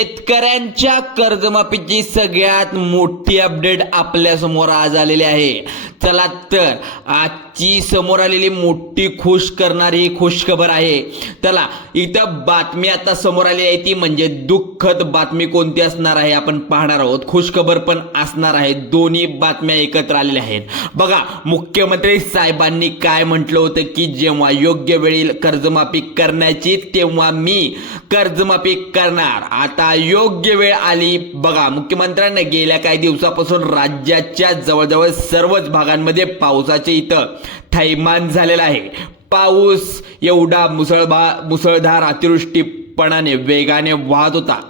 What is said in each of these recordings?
शेतकऱ्यांच्या कर्जमाफीची सगळ्यात मोठी अपडेट आपल्या समोर आज आलेली आहे। चला तर आजची समोर आलेली मोठी खुश करणारी खुशखबर आहे। चला इथं बातमी आता समोर आली आहे ती म्हणजे दुःखद बातमी कोणती असणार आहे आपण पाहणार आहोत। खुशखबर पण असणार आहे। दोन्ही बातम्या एकत्र आलेल्या आहेत। बघा मुख्यमंत्री साहेबांनी काय म्हटलं होतं की जेव्हा योग्य वेळी कर्जमाफी करण्याची तेव्हा मी कर्जमाफी करणार। आता योग्य वेळ आली। बघा मुख्यमंत्र्यांनी गेल्या काही दिवसापासून राज्याच्या जवळजवळ सर्वच भागांमध्ये पावसाचे इथं थैमान झालेला आहे। पाऊस एवढा मुसळधार अतिवृष्टीपणाने वेगाने वाहत होता।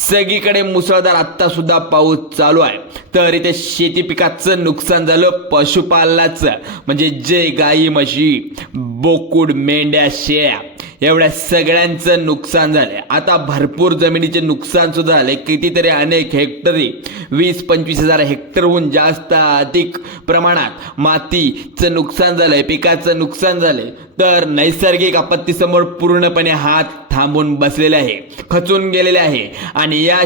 सगळीकडे मुसळधार आता सुद्धा पाऊस चालू आहे। तर इथे शेती पिकाचं नुकसान झालं, पशुपालनाचं म्हणजे जे गाई म्हशी बोकुड मेंढ्या शेळ्या एवढ्या सगळ्यांचं नुकसान झालंय। आता भरपूर जमिनीचे नुकसान सुद्धा झाले। कितीतरी अनेक हेक्टरी 20-25 हजार हेक्टरहून जास्त अधिक प्रमाणात मातीचं नुकसान झालंय, पिकाचं नुकसान झालंय। तर नैसर्गिक आपत्तीसमोर पूर्णपणे हात थांबून बसलेले आहे, खचून गेलेले आहे। आणि या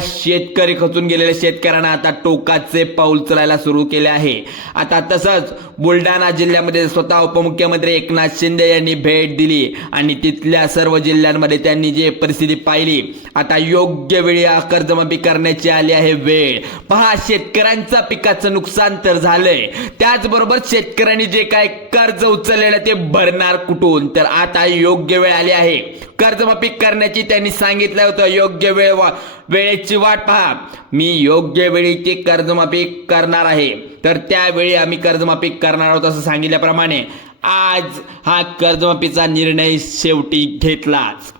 खचून गेलेल्या शेतकऱ्यांना आता टोकाचे पाऊल चलायला सुरू केले आहे। आता तसंच बुलढाणा जिल्ह्यामध्ये स्वतः उपमुख्यमंत्री एकनाथ शिंदे यांनी भेट दिली आणि तिथल्या सर्व जिल्ह्यांमध्ये त्यांनी जे परिस्थिती पाहिली। आता योग्य वेळी कर्जमाफी करण्याची आली आहे वेळ। पहा शेतकऱ्यांचा पिकाचं नुकसान तर झालंय, त्याचबरोबर शेतकऱ्यांनी जे काय कर्ज उचललेलं ते भरणार कुठून। तर आता योग्य वेळ आली आहे कर्जमाफी करण्याची। त्यांनी सांगितलं होतं योग्य वेळेची वाट पहा, मी योग्य वेळी ती कर्जमाफी करणार आहे। तर त्यावेळी आम्ही कर्जमाफी करणार आहोत असं सांगितल्याप्रमाणे आज हा कर्जमाफीचा निर्णय शेवटी घेतलाच।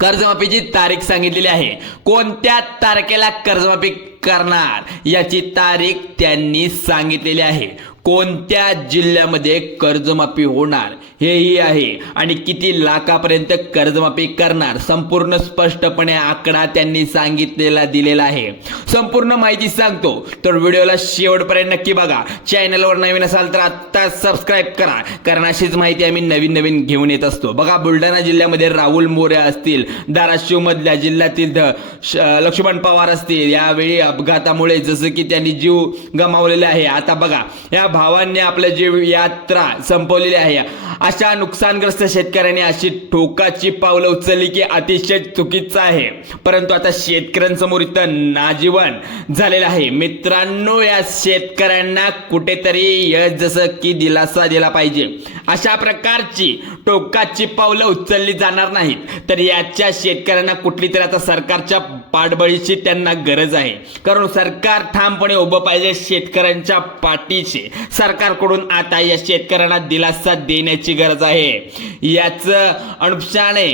कर्जमाफीची तारीख सांगितलेली आहे। कोणत्या तारखेला कर्जमाफी करणार याची तारीख त्यांनी सांगितलेली आहे। कोणत्या जिल्ह्यामध्ये कर्जमाफी होणार हेही आहे आणि किती लाखापर्यंत कर्जमाफी करणार संपूर्ण स्पष्टपणे आकडा त्यांनी सांगितलेला दिलेला आहे। संपूर्ण माहिती सांगतो तर व्हिडिओला शेवटपर्यंत नक्की बघा। चॅनलवर नवीन असाल तर आत्ता सबस्क्राईब करा, कारण अशीच माहिती आम्ही नवीन घेऊन येत असतो। बघा बुलढाणा जिल्ह्यामध्ये राहुल मोरे असतील, धाराशिव मधल्या जिल्ह्यातील लक्ष्मण पवार असतील, यावेळी अपघातामुळे जसं की त्यांनी जीव गमावलेला आहे। आता बघा या भावांनी आपलं जीव यात्रा संपवलेली आहे। अशा नुकसानग्रस्त शेतकऱ्यांनी अशी टोकाची पावलं उचलली की अतिशय चुकीचं आहे। परंतु आता शेतकऱ्यांसमोर इथं नाजीवन झालेलं आहे। मित्रांनो या शेतकऱ्यांना कुठेतरी जसं की दिलासा दिला पाहिजे। अशा प्रकारची टोकाची पावलं उचलली जाणार नाहीत तर याच्या शेतकऱ्यांना कुठली तरी आता सरकारच्या पाठबळीची त्यांना गरज आहे, कारण सरकार ठामपणे उभं पाहिजे शेतकऱ्यांच्या पाठीशी। सरकारकडून आता या शेतकऱ्यांना दिलासा देण्याची गरज आहे। याचं अनुषंगाने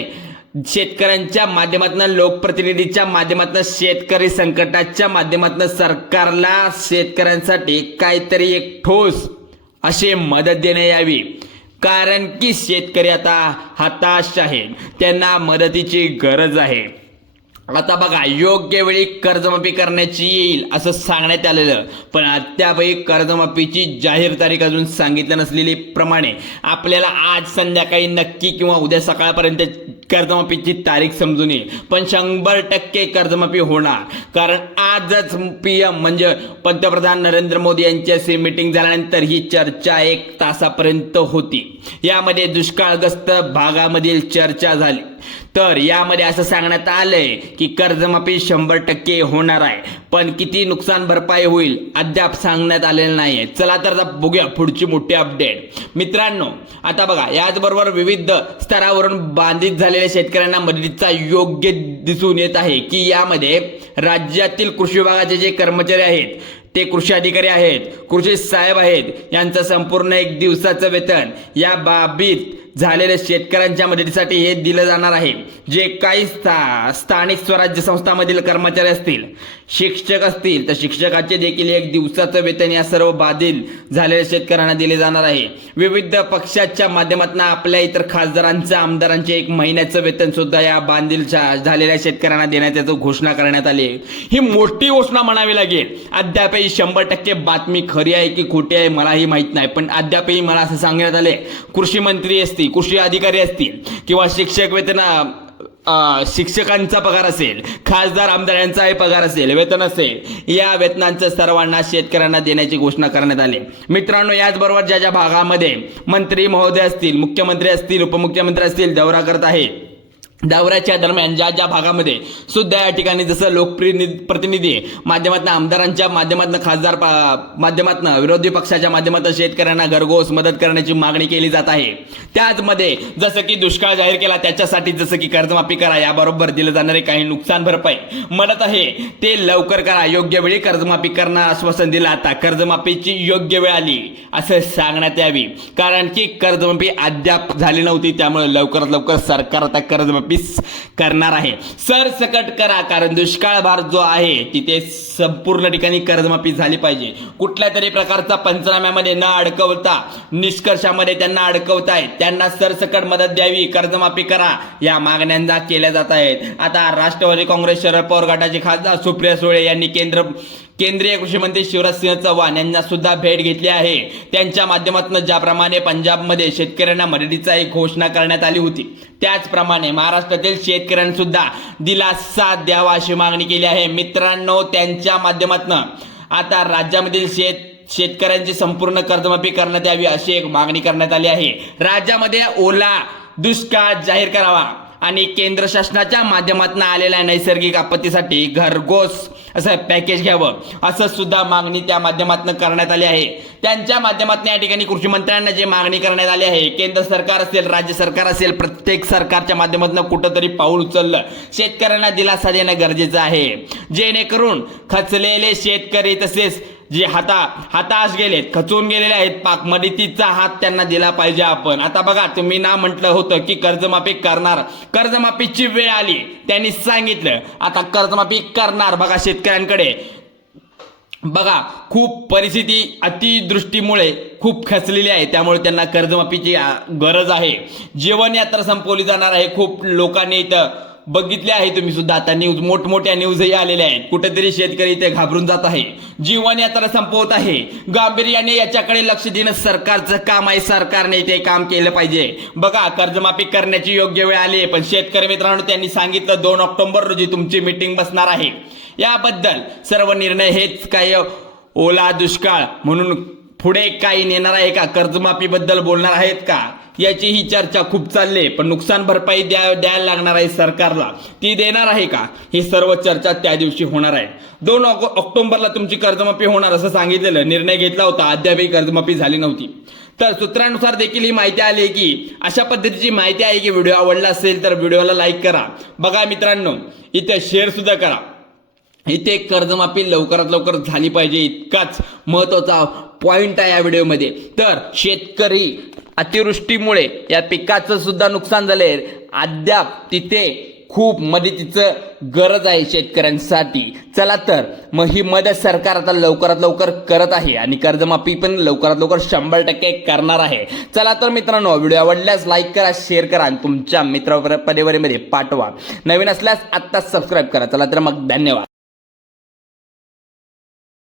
शेतकऱ्यांच्या माध्यमातून, लोकप्रतिनिधीच्या माध्यमातून, शेतकरी संकटाच्या माध्यमातून सरकारला शेतकऱ्यांसाठी काहीतरी एक ठोस अशी मदत देण्यात यावी, कारण की शेतकरी आता हताश आहेत, त्यांना मदतीची गरज आहे। आता बघा योग्य वेळी कर्जमाफी करण्याची येईल असं सांगण्यात आलेलं, पण अद्यापही कर्जमाफीची जाहीर तारीख अजून सांगितलं नसलेली प्रमाणे आपल्याला आज संध्याकाळी नक्की किंवा उद्या सकाळपर्यंत कर्जमाफीची तारीख समजून येईल। पण 100% कर्जमाफी होणार, कारण आजच PM म्हणजे पंतप्रधान नरेंद्र मोदी यांच्याशी मीटिंग झाल्यानंतर ही चर्चा 1 तासापर्यंत होती। यामध्ये दुष्काळग्रस्त भागामधील चर्चा झाली। तर यामध्ये असं सांगण्यात आलंय की कर्जमाफी 100% होणार आहे, पण किती नुकसान भरपाई होईल अद्याप सांगण्यात आलेलं नाहीये। चला तर बघूया पुढची मोठी अपडेट। मित्रांनो आता बघा याचबरोबर विविध स्तरावरून बाधित झालेल्या शेतकऱ्यांना मदतीचा योग्य दिसून येत आहे की यामध्ये राज्यातील कृषी विभागाचे जे कर्मचारी आहेत, ते कृषी अधिकारी आहेत, कृषी साहेब आहेत, यांचं संपूर्ण 1 दिवसाचं वेतन या बाबतीत झालेल्या शेतकऱ्यांच्या मदतीसाठी हे दिलं जाणार आहे। जे काही स्थानिक स्वराज्य संस्थांमधील कर्मचारी असतील, शिक्षक असतील तर शिक्षकाचे देखील 1 दिवसाचं वेतन या सर्व बाधित झालेल्या शेतकऱ्यांना दिले जाणार आहे। विविध पक्षाच्या माध्यमातून आपल्या इतर खासदारांचं, आमदारांचे 1 महिन्याचं वेतन सुद्धा या बाधित झालेल्या शेतकऱ्यांना देण्याची घोषणा करण्यात आली आहे। ही मोठी घोषणा म्हणावी लागेल। अद्यापही 100% बातमी खरी आहे की खोटी आहे मलाही माहित नाही, पण अद्यापही मला असं सांगण्यात आले कृषी मंत्री असतील, कृषी अधिकारी असतील किंवा शिक्षक वेतन शिक्षकांचा पगार असेल, खासदार आमदारांचाही पगार असेल, वेतन असेल, या वेतनांचं सर्वांना शेतकऱ्यांना देण्याची घोषणा करण्यात आली. मित्रांनो, याचबरोबर ज्या ज्या भागामध्ये मंत्री महोदय असतील, मुख्यमंत्री असतील, उपमुख्यमंत्री असतील, दौरा करत आहेत, दौऱ्याच्या दरम्यान ज्या ज्या भागामध्ये सुद्धा या ठिकाणी जसं लोकप्रतिनिधी माध्यमातून, आमदारांच्या माध्यमातून, खासदार माध्यमातून, विरोधी पक्षाच्या माध्यमातून शेतकऱ्यांना घरघोस मदत करण्याची मागणी केली जात आहे. त्याचमध्ये जसं की दुष्काळ जाहीर केला त्याच्यासाठी जसं की कर्जमाफी करा, याबरोबर दिलं जाणारे काही नुकसान भरपाई मदत आहे ते लवकर करा, योग्य वेळी कर्जमाफी करणार आश्वासन दिलं. आता कर्जमाफीची योग्य वेळ आली असं सांगण्यात यावी, कारण की कर्जमाफी अद्याप झाली नव्हती. त्यामुळे लवकरात लवकर सरकार आता कर्जमाफी करणार आहे. सरसकट करा, कारण दुष्काळ भाग जो आहे तिथे संपूर्ण ठिकाणी कर्जमाफी झाली पाहिजे. कुठल्या तरी प्रकारचा पंचनाम्यामध्ये न अडकवता निष्कर्षामध्ये त्यांना अडकवतायत, त्यांना सरसकट मदत द्यावी, कर्जमाफी करा, या मागण्या केल्या जात आहेत. आता राष्ट्रवादी काँग्रेस शरद पवार गटाचे खासदार सुप्रिया सुळे यांनी केंद्रीय कृषी मंत्री शिवराज सिंह चौहान यांना सुद्धा भेट घेतली आहे. त्यांच्या माध्यमातून ज्याप्रमाणे पंजाबमध्ये शेतकऱ्यांना मदतीचा एक घोषणा करण्यात आली होती, त्याचप्रमाणे महाराष्ट्रातील शेतकऱ्यांना सुद्धा दिलासा द्यावा अशी मागणी केली आहे. मित्रांनो, त्यांच्या माध्यमातून आता राज्यामधील शेतकऱ्यांची संपूर्ण कर्जमाफी करण्यात यावी अशी एक मागणी करण्यात आली आहे. राज्यामध्ये ओला दुष्काळ जाहीर करावा आणि केंद्र शासनाच्या माध्यमातून आलेल्या नैसर्गिक आपत्तीसाठी घरघोस असं पॅकेज घ्यावं असं सुद्धा मागणी त्या माध्यमातून करण्यात आली आहे. त्यांच्या माध्यमातून या ठिकाणी कृषी मंत्र्यांना जे मागणी करण्यात आली आहे, केंद्र सरकार असेल, राज्य सरकार असेल, प्रत्येक सरकारच्या माध्यमातून कुठंतरी पाऊल उचललं, शेतकऱ्यांना दिलासा देणं गरजेचं आहे, जेणेकरून खचलेले शेतकरी तसेच जे हताश गेलेत, खचून गेलेले आहेत, पाक मदतीचा हात त्यांना दिला पाहिजे आपण. आता बघा, तुम्ही ना म्हटलं होतं की कर्जमाफी करणार, कर्जमाफीची वेळ आली, त्यांनी सांगितलं आता कर्जमाफी करणार. बघा शेतकऱ्यांकडे बघा खूप परिस्थिती अतिवृष्टीमुळे खूप खचलेली आहे, त्यामुळे त्यांना कर्जमाफीची गरज आहे. जीवन यात्रा संपवली जाणार आहे. खूप लोकांनी इथं बघितले आहे, तुम्ही सुद्धा आता न्यूज, मोठमोठ्या न्यूजही आलेल्या आहेत. कुठेतरी शेतकरी इथे घाबरून जात आहे, जीवन यात्रा संपवत आहे. गांभीर्याने याच्याकडे लक्ष देणं सरकारचं काम आहे, सरकारने ते काम केलं पाहिजे. बघा, कर्जमाफी करण्याची योग्य वेळ आली आहे, पण शेतकरी मित्रांनो त्यांनी सांगितलं 2 ऑक्टोबर रोजी तुमची मीटिंग बसणार आहे. याबद्दल सर्व निर्णय हेच काय ओला दुष्काळ म्हणून पुढे काही नेणार आहे का, कर्जमाफी बद्दल बोलणार आहेत का, याची ही चर्चा खूप चालली आहे. पण नुकसान भरपाई द्यायला लागणार आहे सरकारला, ती देणार आहे का, ही सर्व चर्चा त्या दिवशी होणार आहे. 2 ऑक्टोबरला तुमची कर्जमाफी होणार असं सांगितलेलं, निर्णय घेतला होता, अद्यापही कर्जमाफी झाली नव्हती. तर सूत्रांनुसार देखील ही माहिती आली आहे की अशा पद्धतीची माहिती आहे की व्हिडिओ आवडला असेल तर व्हिडिओला लाईक करा. बघा मित्रांनो, इथे शेअर सुद्धा करा. इथे कर्जमाफी लवकरात लवकर झाली पाहिजे, इतकाच महत्त्वाचा पॉइंट आहे या व्हिडिओमध्ये. तर शेतकरी अतिवृष्टीमुळे या पिकाचं सुद्धा नुकसान झालंय, अद्याप तिथे खूप मदतीचं गरज आहे शेतकऱ्यांसाठी. चला तर मग ही मदत सरकार आता लवकरात लवकर करत आहे आणि कर्जमाफी पण लवकरात लवकर 100% करणार आहे. चला तर मित्रांनो, व्हिडिओ आवडल्यास लाईक करा, शेअर करा आणि तुमच्या मित्रपरिवारामध्ये पाठवा. नवीन असल्यास आत्ताच सबस्क्राईब करा. चला तर मग धन्यवाद.